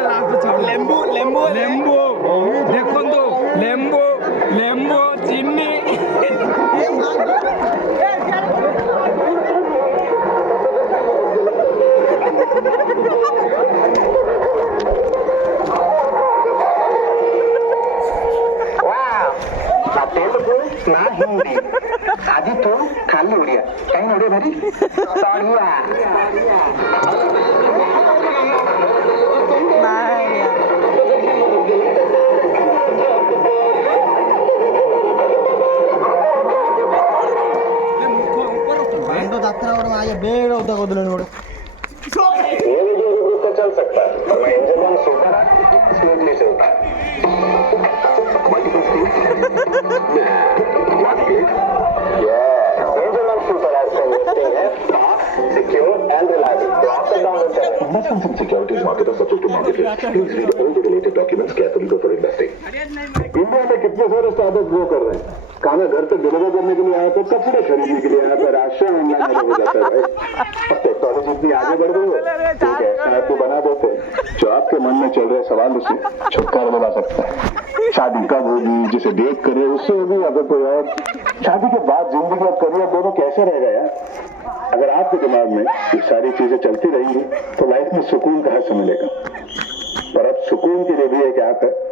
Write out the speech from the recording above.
ଲେମ୍ବୁ ଲେମ୍ବୁ ଲେମ୍ବୁ ଦେଖନ୍ତୁ ଲେମ୍ବୁ ଲେମ୍ବୁ ଚିନି ନା ତେଲୁଗୁ ନା ହିନ୍ଦୀ ଆଜି ତୁ ଖାଲି ଓଡ଼ିଆ କାହିଁ ଓଡ଼ିଆ ଭାରି ତଳିଆ ଯାତ୍ରା ଗୋଟେ ଆଜ୍ଞା ବେଗ ଉଦା କରିଦେଲେଣି ଗୋଟେ ये भी जो रुक कर चल सकता है पर मैं इंजन वन सोता रहा स्मूथली चलता है multiple speed engine one super action है secure and reliable तो आप तक डाउनलोड करें Investments in securities market are subject to market risk. Please read all the related documents carefully before investing. India में कितने सारे स्टार्टअप ग्रो कर रहे हैं कहा मैं घर तक डिलीवर करने के लिए आया तो कपड़े खरीदने के लिए आया था राशन ऑनलाइन ऑर्डर हो जाता है भाई टेक्नोलॉजी इतनी आगे बढ़ गई है तो कैसे ऐप बना देते जो आपके मन में चल रहे सवाल उसे छुटकारा दिला सकता है शादी कब होगी जिसे डेट करे उससे होगी अगर कोई और शादी के बाद जिंदगी और करियर दोनों कैसे रहेगा यार अगर आपके दिमाग में ये सारी चीजें चलती रहेंगी तो लाइफ में सुकून कहाँ से मिलेगा पर अब सुकून के लिए भी एक ऐप है